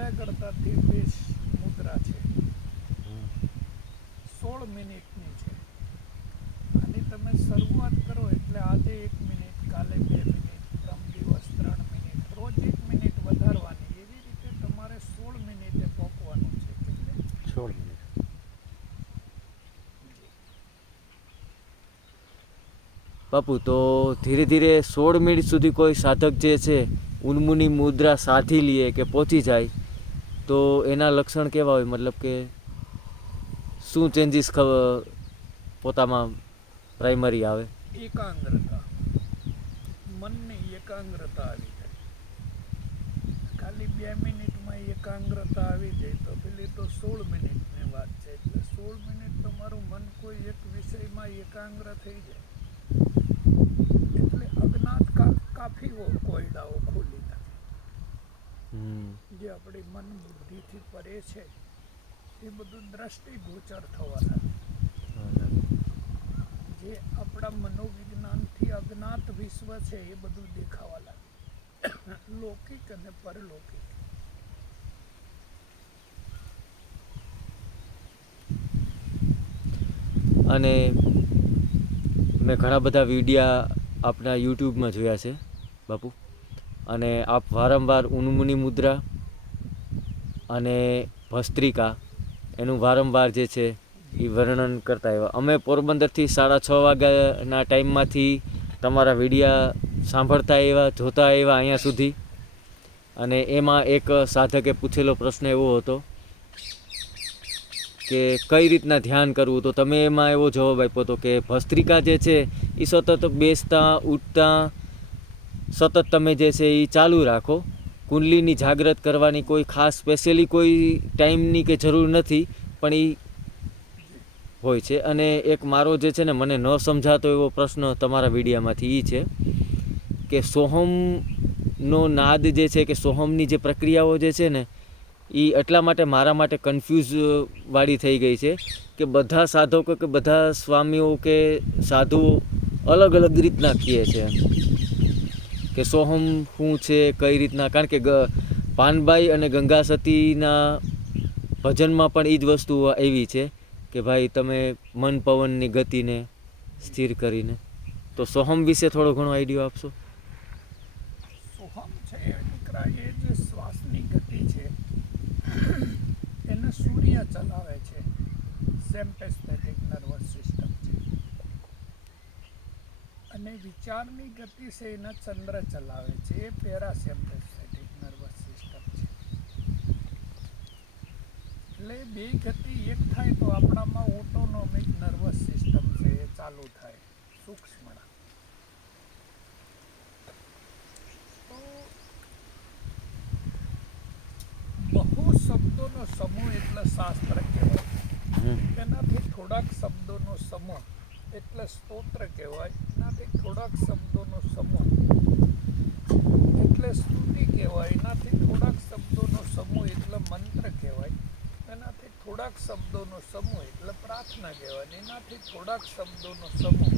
બધા કરતાંથી બેસ્ટ મુદ્રા છે. 16 મિનિટની છે. આની તમે શરૂઆત કરો એટલે આજે 1 મિનિટ, કાલે 2 મિનિટ, પરમ દિવસ 3 મિનિટ, રોજ 1 મિનિટ વધારવાની. એવી રીતે તમારે 16 મિનિટે પહોંચવાનું છે. કેટલે 16 મિનિટ. બાપુ, તો ધીરે ધીરે 16 મિનિટ સુધી કોઈ સાધક જે છે ઉન્મુની મુદ્રા સાધી લે કે પહોંચી જાય તો એના લક્ષણ કેવા હોય? મતલબ કે શું ચેન્જીસ પોતામાં પ્રાઇમરી આવે? એકાગ્રતા, મનની એકાગ્રતા આવી જાય. ખાલી 2 મિનિટમાં એકાગ્રતા આવી જાય તો પેલી તો 16 મિનિટની વાત છે. એટલે 16 મિનિટ તમારું મન કોઈ એક વિષયમાં એકાગ્ર થઈ જાય એટલે અજ્ઞાત કાફીઓ કોયડાઓ ખોલી નાખે. જે આપણી મન બુદ્ધિથી પરે છે એ બધું દ્રષ્ટિગોચર થવા લાગે. જે આપણા મનોવિજ્ઞાનથી અજ્ઞાત વિશ્વ છે એ બધું દેખાવા લાગે, લૌકિક અને પરલૌકિક. અને મેં ઘણા બધા વિડીયા આપણા યુટ્યુબમાં જોયા છે બાપુ, અને આપ વારંવાર ઉન્મુની મુદ્રા અને ભસ્ત્રિકા એનું વારંવાર જે છે એ વર્ણન કરતા આવ્યા. અમે પોરબંદરથી 6:30 વાગ્યાના ટાઈમમાંથી તમારા વિડીયા સાંભળતા આવ્યા, જોતા આવ્યા અહીંયા સુધી. અને એમાં એક સાધકે પૂછેલો પ્રશ્ન એવો હતો કે કઈ રીતના ધ્યાન કરવું, તો તમે એમાં એવો જવાબ આપ્યો હતો કે ભસ્ત્રિકા જે છે એ સતત બેસતા ઉઠતા સતત તમે જે છે એ ચાલુ રાખો. કુંડલીની જાગૃત કરવાની કોઈ ખાસ સ્પેશિયલી કોઈ ટાઈમની કે જરૂર નથી, પણ એ હોય છે. અને એક મારો જે છે ને મને ન સમજાતો એવો પ્રશ્ન તમારા વિડીયામાંથી એ છે કે સોહમનો નાદ જે છે કે સોહમની જે પ્રક્રિયાઓ જે છે ને એ એટલા માટે મારા માટે કન્ફ્યુઝ વાળી થઈ ગઈ છે કે બધા સાધકો કે બધા સ્વામીઓ કે સાધુઓ અલગ અલગ રીતના કહે છે કે સોહમ શું છે, કઈ રીતના. કારણ કે પાનબાઈ અને ગંગા સતીના ભજનમાં પણ એ જ વસ્તુ એવી છે કે ભાઈ તમે મન પવનની ગતિને સ્થિર કરીને. તો સોહમ વિશે થોડો ઘણો આઈડિયો આપશો? સોહમ છે દીકરા, એ જે શ્વાસની ગતિ છે એને સૂર્ય ચલાવે છે. સિમ્પેથેટિક નર્વસ સિસ્ટમ છે. અને વિચારની ગતિ છે એને ચંદ્ર ચલાવે છે. એ પેરાસિમ્પેથેટિક નર્વસ સિસ્ટમ છે. એટલે બે ગતિ એક થાય તો આપણામાં ઓટોનોમિક નર્વસ સિસ્ટમ છે એ ચાલુ થાય સૂક્ષ્મણા. તો બહુ શબ્દોનો સમૂહ એટલે શાસ્ત્ર કહેવાય. એનાથી થોડાક શબ્દોનો સમૂહ એટલે સ્તોત્ર કહેવાય. એનાથી થોડાક શબ્દોનો સમૂહ એટલે સ્તુતિ કહેવાય. એનાથી થોડાક શબ્દોનો સમૂહ એટલે મંત્ર કહેવાય. એનાથી થોડાક શબ્દોનો સમૂહ એટલે પ્રાર્થના કહેવાય. એનાથી થોડાક શબ્દોનો સમૂહ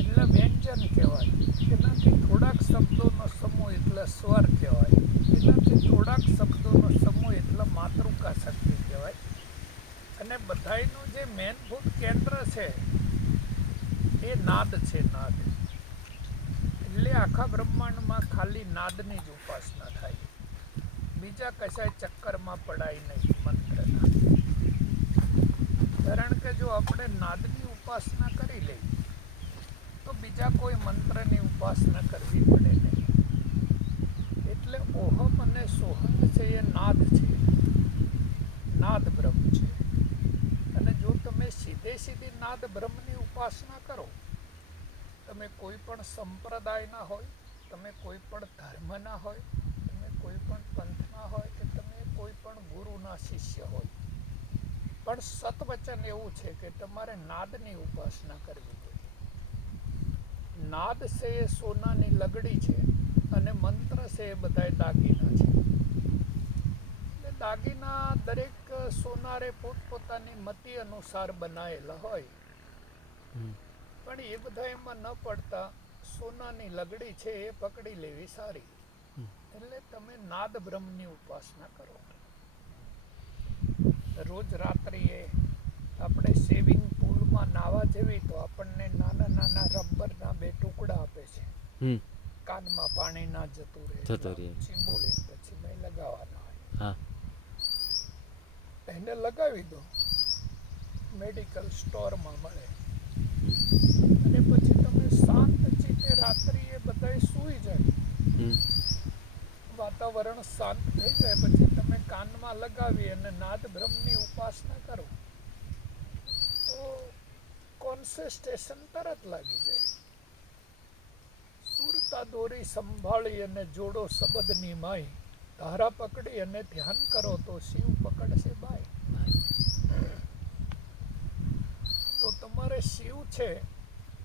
એટલે વ્યંજન કહેવાય. એનાથી થોડાક શબ્દોનો સમૂહ એટલે સ્વર કહેવાય. એનાથી થોડાક શબ્દોનો સમૂહ એટલે માતૃકા શક્તિ કહેવાય. અને બધાયનું જે મેનભૂત કેન્દ્ર છે એ નાદ છે. નાદ એટલે આખા બ્રહ્માંડમાં ખાલી નાદની જ ઉપાસના થાય. બીજા કશાય ચક્કરમાં પડાય નહીં મંત્રના. કારણ કે જો આપણે નાદની ઉપાસના કરી લઈએ તો બીજા કોઈ મંત્રની ઉપાસના કરવી પડે નહીં. એટલે ઓહમ અને સોહમ છે એ નાદ છે, નાદ બ્રહ્મ છે. અને જો તમે સીધી નાદ બ્રહ્મની ઉપાસના કરો, તમે કોઈ પણ સંપ્રદાયના હોય, તમે કોઈ પણ ધર્મના હોય, તમે કોઈ પણ પંથના હોય કે તમે કોઈ પણ ગુરુના શિષ્ય હોય, પણ સતવચન એવું છે કે તમારે નાદની ઉપાસના કરવી જોઈએ. નાદ છે એ સોનાની લગડી છે અને મંત્ર છે એ બધાય દાગીના છે. એટલે દાગીના દરેક સોનારે પોતપોતાની મતિ અનુસાર બનાવેલા હોય, પણ એ બધા એમાં ન પડતા સોનાની લગડી છે એ પકડી લેવી સારી. એટલે તમે નાદ બ્રહ્મની ઉપાસના કરો. રોજ રાત્રિએ આપણે સ્વિમિંગ પુલમાં નાવા જેવી તો આપણને નાના નાના રબરના 2 ટુકડા આપે છે. હમ કાનમાં પાણી ના જતું રહે જતું રહે. સિમ્બોલિક પછી મેં લગાવવાના હોય. હા એને લગાવી દો, મેડિકલ સ્ટોરમાં મળે. અને પછી તમે શાંત ચિત્તે રાત્રિએ બધાય સૂઈ જાય, હમ વાતાવરણ શાંત થઈ જાય પછી તમે કાનમાં લગાવી અને નાદ બ્રહ્મની ઉપાસના કરો તો કોન્સન્ટ્રેશન તરત લાગી જાય. સુરતા દોરી સંભાળી અને જોડો શબ્દની માય, ધારા પકડી અને ધ્યાન કરો તો શિવ પકડશે બાય. તો તમારે શિવ છે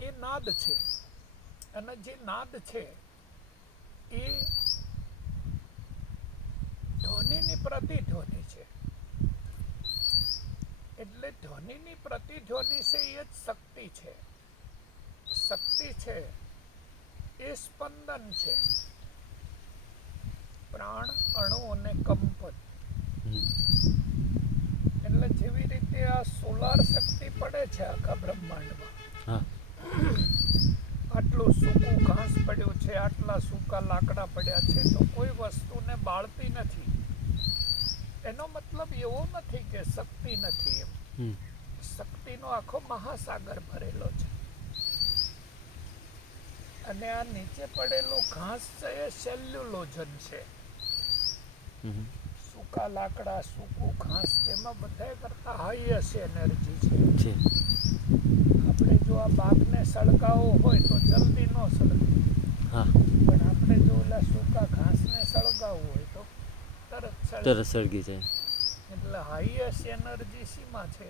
એ નાદ છે, અને જે નાદ છે એ ધ્વનિની પ્રતિધ્વનિ છે. એટલે ધ્વનિની પ્રતિધ્વનિ છે એ જ શક્તિ છે. શક્તિ છે એ સ્પંદન છે, પ્રાણ, અણુ અને કંપન. એટલે જેવી રીતે આ સોલાર શક્તિ પડે છે આખા બ્રહ્માંડમાં, હા આટલું સૂકું ઘાસ પડ્યું છે, આટલા સૂકા લાકડા પડ્યા છે, તો કોઈ વસ્તુને બાળતી નથી. એનો મતલબ એવો નથી કે શક્તિ નથી એમ. હમ શક્તિનો આખો મહાસાગર ભરેલો છે. અને આ નીચે પડેલું ઘાસ છે એ સેલ્યુલોજન છે. હમ સૂકા લાકડા, સૂકું ઘાસ, તેમાં બધા કરતા હાઈએસ્ટ એનર્જી છે. છે આપણે જો આ બાગને સળગાવવો હોય તો જલ્દી ન સળગે, હા પણ આપણે જો ઓલા સૂકા ઘાસને સળગાવવું હોય તો તરત સળગે. તરત સળગી જાય. એટલે હાઈએસ્ટ એનર્જી શીમાં છે?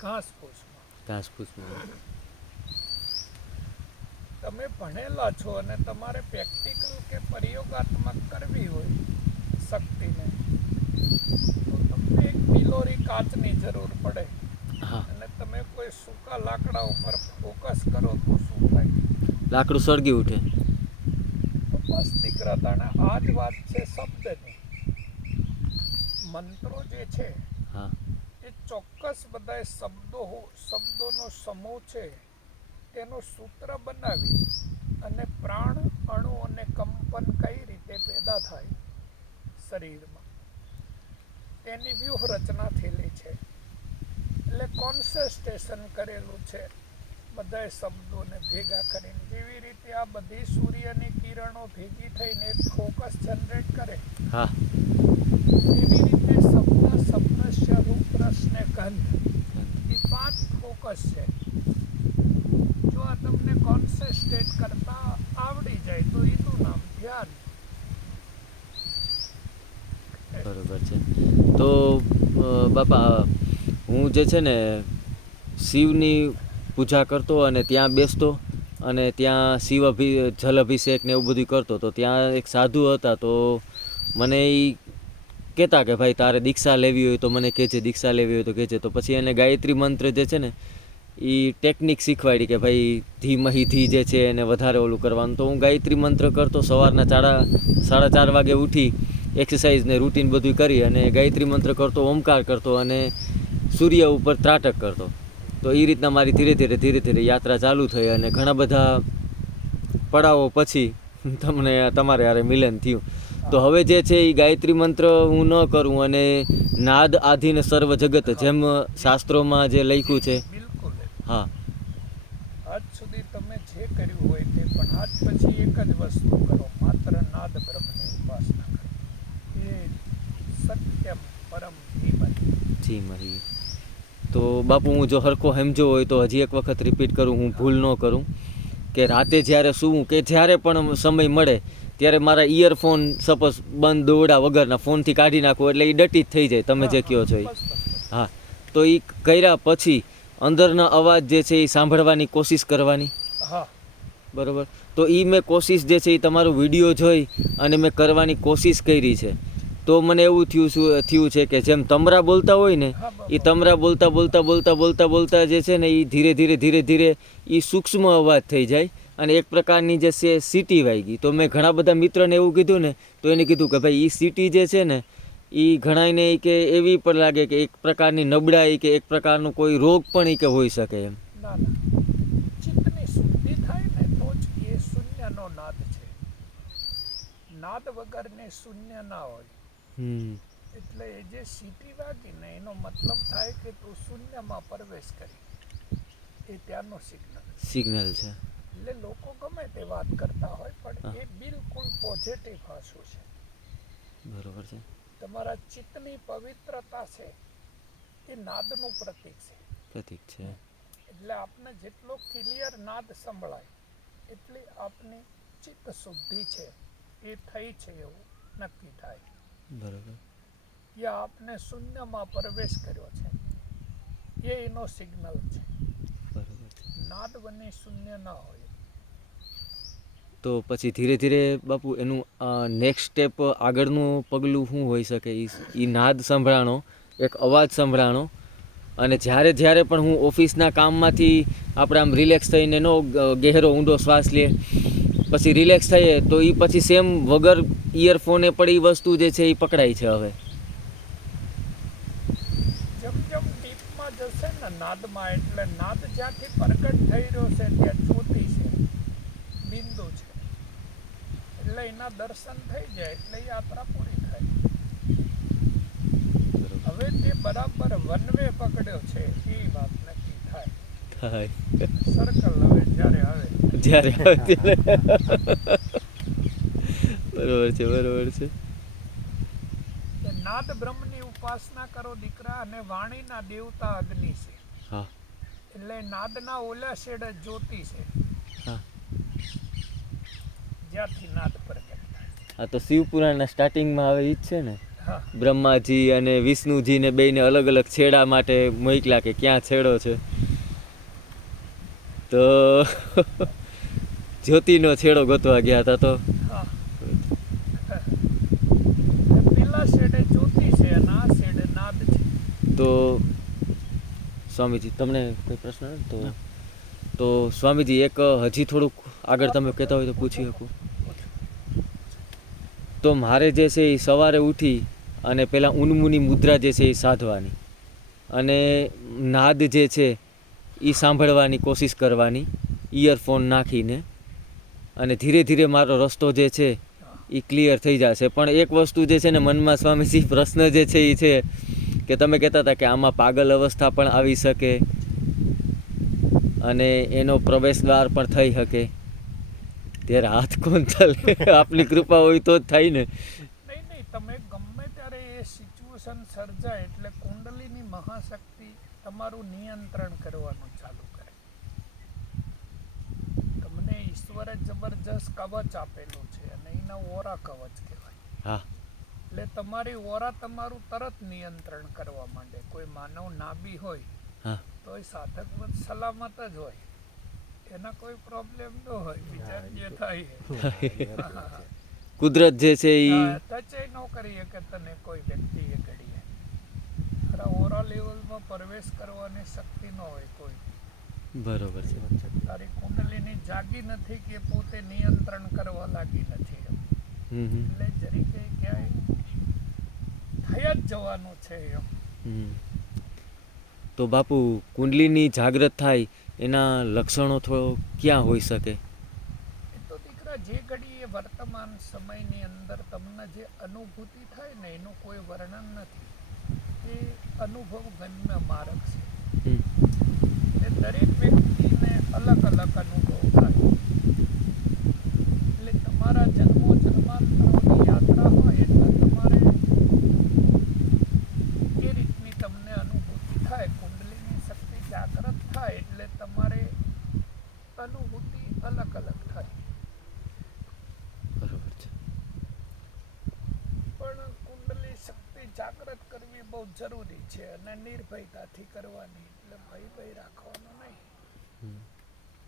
ઘાસ ફૂસમાં. ઘાસ ફૂસમાં. તમે ભણેલા છો અને તમારે પ્રેક્ટિકલ કે પ્રયોગાત્મક કરવી હોય શક્તિને, તો તમને એક બિલોરી કાચની જરૂર પડે. હા અને તમે કોઈ સૂકા લાકડા ઉપર ફોકસ કરો તો શું થાય? લાકડું સળગી ઉઠે. તો બસ દીકરા તાણે આ જ વાત છે શબ્દની. મંત્રો જે છે હા એ ચોક્કસ બધા શબ્દોનો સમૂહ છે, તેનું સૂત્ર બનાવી અને પ્રાણ, અણુ અને કંપન કઈ રીતે પેદા થાય શરીરમાં, તેની વ્યૂહરચના થયેલી છે. એટલે કોન્સન્ટ્રેશન કરેલું છે બધા શબ્દોને ભેગા કરીને. જેવી રીતે આ બધી સૂર્યની કિરણો ભેગી થઈને એક ફોકસ જનરેટ કરે, હા એવી રીતે સપ્નસ્ય, રૂપ, રસ ને ગંધ, એ 5 ફોકસ છે. જો આ તમને કોન્સન્ટ્રેટ કરતા આવડી જાય તો એનું નામ ધ્યાન. બરોબર છે. તો બાપા, હું જે છે ને શિવની પૂજા કરતો અને ત્યાં બેસતો અને ત્યાં જલ અભિષેક ને એવું બધું કરતો. તો ત્યાં એક સાધુ હતા, તો મને એ કહેતા કે ભાઈ તારે દીક્ષા લેવી હોય તો મને કહેજે, દીક્ષા લેવી હોય તો કહેજે. તો પછી એને ગાયત્રી મંત્ર જે છે ને એ ટેકનિક શીખવાડી કે ભાઈ ધી જે છે એને વધારે ઓલું કરવાનું. તો હું ગાયત્રી મંત્ર કરતો, સવારના 4:30 વાગે ઉઠી એક્સરસાઇઝ ને રૂટીન બધું કરી અને ગાયત્રી મંત્ર કરતો, ઓમકાર કરતો અને સૂર્ય ઉપર ત્રાટક કરતો. તો એ રીતના મારી ધીરે ધીરે યાત્રા ચાલુ થઈ અને ઘણા બધા પડાવો પછી તમારે હારે મિલન થયું. તો હવે જે છે એ ગાયત્રી મંત્ર હું ન કરું અને નાદ આધીન સર્વ જગત, જેમ શાસ્ત્રોમાં જે લખ્યું છે. બિલકુલ. હા આજ સુધી તમે જે કર્યું હોય તે, પણ આજ પછી એક જ વસ્તુ કરો, માત્ર નાદ બ્રહ્મની ઉપાસના કરો. એ સત્યમ પરમ ધીમહિ. જી મહી. તો બાપુ, હું જો હરખો સમજો હોય તો હજી એક વખત રિપીટ કરું, હું ભૂલ ન કરું, કે રાતે જ્યારે સૂવું કે જ્યારે પણ સમય મળે ત્યારે મારા ઇયરફોન સપોઝ બંધ દોરડા વગરના ફોનથી કાઢી નાખું એટલે એ ડટી જ થઈ જાય, તમે જે કહો છો એ. હા, તો એ કર્યા પછી અંદરના અવાજ જે છે એ સાંભળવાની કોશિશ કરવાની. હા બરાબર. તો એ મેં કોશિશ જે છે એ તમારો વિડીયો જોઈ અને મેં કરવાની કોશિશ કરી છે. તો મને એવું થયું છે કે જેમ તમરા બોલતા હોય ને, એ તમરા બોલતા જે છે ને એ ધીરે ધીરે એ સૂક્ષ્મ અવાજ થઈ જાય અને એક પ્રકારની જે છે સીટી વાગી. તો મેં ઘણા બધા મિત્રને એવું કીધું ને, તો એને કીધું કે ભાઈ એ સીટી જે છે ને એ ઘણાને ઈ કે એવી પણ લાગે કે એક પ્રકારની નબળાઈ કે એક પ્રકારનું કોઈ રોગ પણ ઈ કે હોઈ શકે એમ. ના ના, ચિત્તની શુદ્ધિ થાય ને તો જ એ શૂન્યનો નાદ છે. નાદ વગરની શૂન્ય ના હોય. હમ. એટલે એ જે સીટી વાગી ને એનો મતલબ થાય કે તું શૂન્યમાં પ્રવેશ કરી, એ ત્યાંનો સિગ્નલ. સિગ્નલ છે. એટલે લોકો ગમે તે વાત કરતા હોય પણ હા. એ બિલકુલ પોઝિટિવ હાસું છે. બરોબર છે. તમારા ચિત્તની પવિત્રતા છે એ નાદનું પ્રતીક છે. પ્રતીક છે. એટલે આપને જેટલો ક્લિયર નાદ સંભળાય એટલી આપની ચિત્ત શુદ્ધિ છે એ થઈ છે એવું નક્કી થાય. બરોબર. યા આપને શૂન્યમાં પ્રવેશ કર્યો છે એ એનો સિગ્નલ છે. બરોબર છે. નાદ બની શૂન્ય ના હોય. તો પછી ધીરે ધીરે બાપુ એનું નેક્સ્ટ સ્ટેપ આગળનું પગલું શું હોઈ શકે? એ નાદ સંભળાણો, એક અવાજ સંભળાણો, અને જ્યારે જ્યારે પણ હું ઓફિસના કામમાંથી આપણે આમ રિલેક્સ થઈને એનો ગહેરો ઊંડો શ્વાસ લે, પછી રિલેક્સ થઈએ તો એ પછી સેમ વગર ઇયરફોને પણ એ વસ્તુ જે છે એ પકડાય છે હવે. જેમ જેમ ડીપમાં જશે ને નાદમાં, એટલે નાદ જ્યાંથી પ્રગટ થઈ રહ્યો છે ત્યાં જ્યોતિ છે, બિંદુ છે, એટલે એના દર્શન થઈ જાય એટલે યાત્રા પૂરી થાય. હવે તે બરાબર વન વે પકડ્યો છે એ વાત નક્કી થાય. સર્કલ હવે જ્યારે આવે જ્યારે આવે ત્યારે બરોબર છે, બરોબર છે. એ નાદ બ્રહ્મની ઉપાસના કરો દીકરા, અને વાણીના દેવતા અગ્નિ છે. હા. એટલે નાદના ઓલા શેડે જ્યોતિ છે. હા. જ્યાંથી નાદ પ્રગટ થાય. આ તો શિવપુરાણના સ્ટાર્ટિંગમાં આવે ઈ જ છે ને? હા. બ્રહ્માજી અને વિષ્ણુજીને બેયને અલગ અલગ છેડા માટે મોકલ્યા કે ક્યાં છેડો છે, તો જ્યોતિનો છેડો ગોતવા ગયા હતા. તો હા. પેલા શેડે જ્યોતિ છે અને આ શેડે નાદ છે. તો સ્વામીજી તમને કોઈ પ્રશ્ન નથી? તો સ્વામીજી એક હજી થોડુંક આગળ તમે કહેતા હોય તો પૂછી શકું? તો મારે જે છે એ સવારે ઉઠી અને પહેલાં ઉન્મુની મુદ્રા જે છે એ સાધવાની, અને નાદ જે છે એ સાંભળવાની કોશિશ કરવાની ઇયરફોન નાખીને, અને ધીરે ધીરે મારો રસ્તો જે છે એ ક્લિયર થઈ જશે. પણ એક વસ્તુ જે છે ને મનમાં સ્વામીજી પ્રશ્ન જે છે એ છે કે તમે કહેતા હતા કે આમાં પાગલ અવસ્થા પણ આવી શકે અને એનો પ્રવેશ દ્વાર પણ થઈ શકે, ત્યારે હાથ કોણ ચાલે? આપની કૃપા હોય તો જ થાય ને. નહીં નહીં, તમે ગમે ત્યારે એ સિચ્યુએશન સર્જાય એટલે કુંડલીની મહાશક્તિ તમારું નિયંત્રણ કરવાનું ચાલુ કરે. તમને ઈશ્વરે જબરજસ્ત કવચ આપેલું છે અને એના ઓરા કવચ કહેવાય. હા. એટલે તમારી ઓરા તમારું તરત નિયંત્રણ કરવા માંડે. કોઈ માનવ નાભી હોય હા. તો એ સાધક સલામત જ હોય, એના કોઈ પ્રોબ્લેમ ન હોય. બીજા જે થાય કુદરત જે છે એ ટચે ન કરીએ કે તને કોઈ વ્યક્તિએ ઘડીએ. ખરા ઓરા લેવલમાં પ્રવેશ કરવાની શક્તિ ન હોય કોઈ. બરોબર છે. તારી કુંડલીની જાગી નથી કે પોતે નિયંત્રણ કરવા લાગી નથી. એટલે જરીકે ક્યાંય થઈ જ જવાનું છે એમ. તો બાપુ કુંડલીની જાગૃત થાય એના લક્ષણો થોડો ક્યાં હોઈ શકે? એ તો દીકરા જે ઘડી એ વર્તમાન સમયની અંદર તમને જે અનુભૂતિ થાય ને એનું કોઈ વર્ણન નથી. એ અનુભવ ગમ્ય માર્ગ છે. એ દરેક વ્યક્તિને અલગ અલગ અનુભવ થાય. એટલે તમારા જન્મો જન્માંતરોની યાત્રા હોય એટલે તમારે એ રીતની તમને અનુભૂતિ થાય. કુંડલીની શક્તિ જાગૃત થાય એટલે તમારે અનુભૂતિ અલગ અલગ થાય. બરોબર છે. પણ કુંડલી શક્તિ જાગૃત કરવી બહુ જરૂરી છે અને નિર્ભયતાથી કરવાની. એટલે ભય રાખવાનો નહીં.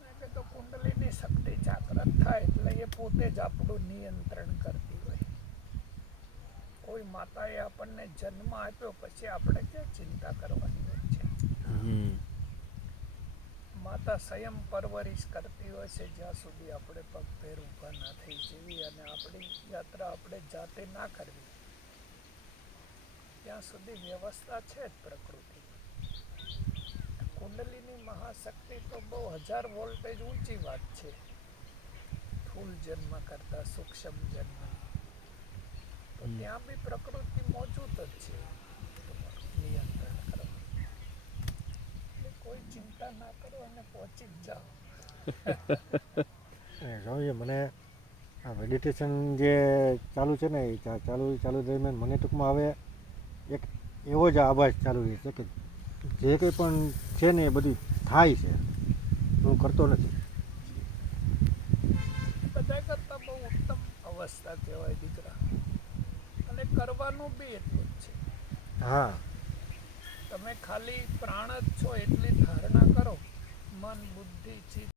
એટલે તો કુંડલીની શક્તિ જાગૃત થાય એટલે એ પોતે જ આપણું નિયંત્રણ કરતી હોય. કોઈ માતાએ આપણને જન્મ આપ્યો પછી આપણે ક્યાં ચિંતા કરવાની હોય છે? માતા સ્વયં પરવરિશ કરતી હોય છે જ્યાં સુધી આપણે પગભેર ઊભા ના થઈ જઈએ અને આપણી યાત્રા આપણે જાતે ના કરવી ત્યાં સુધી વ્યવસ્થા છે જ પ્રકૃતિ. કુંડલીની મહાશક્તિ તો બહુ 1000 વોલ્ટેજ ઊંચી વાત છે સ્થૂળ જન્મ કરતા સૂક્ષ્મ જન્મ. તો ત્યાં બી પ્રકૃતિ મોજૂદ જ છે તમારું નિયંત્રણ કરવા. એટલે કોઈ ચિંતા ના કરો અને પહોંચી જ જાઓ. સ્વામીજી મને આ મેડિટેશન જે ચાલુ છે ને એ ચાલુ દરમિયાન મને ટૂંકમાં હવે એક એવો જ આભાસ ચાલુ રહે છે કે જે કંઈ પણ છે ને એ બધું થાય છે, હું કરતો નથી. બધા કરતાં બહુ ઉત્તમ અવસ્થા કહેવાય દીકરા. અને કરવાનું બી એટલું જ છે. હા તમે ખાલી પ્રાણ જ છો એટલે